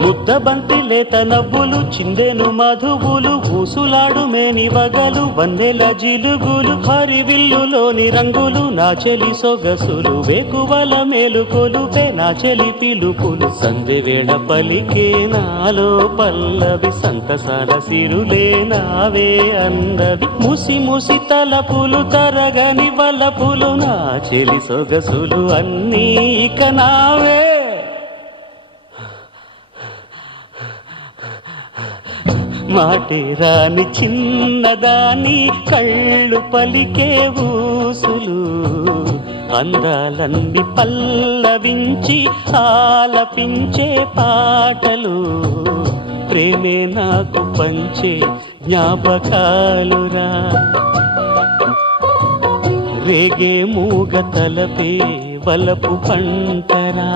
ముద్దబంతి లేత నవ్వులు చిందెను మధువులు ఊసులాడు మేని వగలు వన్నెల జిలుగులు హరివిల్లులోని రంగులు నా చెలి సొగసులు వేకువల మేలుకొలుపే నా చెలి పిలుపులు సంధి వేళ పలికే నాలో పల్లవి సంతసాల సిరులే నావే అందవి ముసి ముసి తలపులు తరగని వలపులు నా చెలి సొగసులు అన్నీ ఇక నావే. మాటే రాని చిన్నదాని కళ్ళు పలికే ఊసులు అందాలన్నీ పల్లవించి ఆలపించే పాటలు ప్రేమే నాకు పంచే జ్ఞాపకాలురా రేగే మూగ తలపే వలపు పంటరా.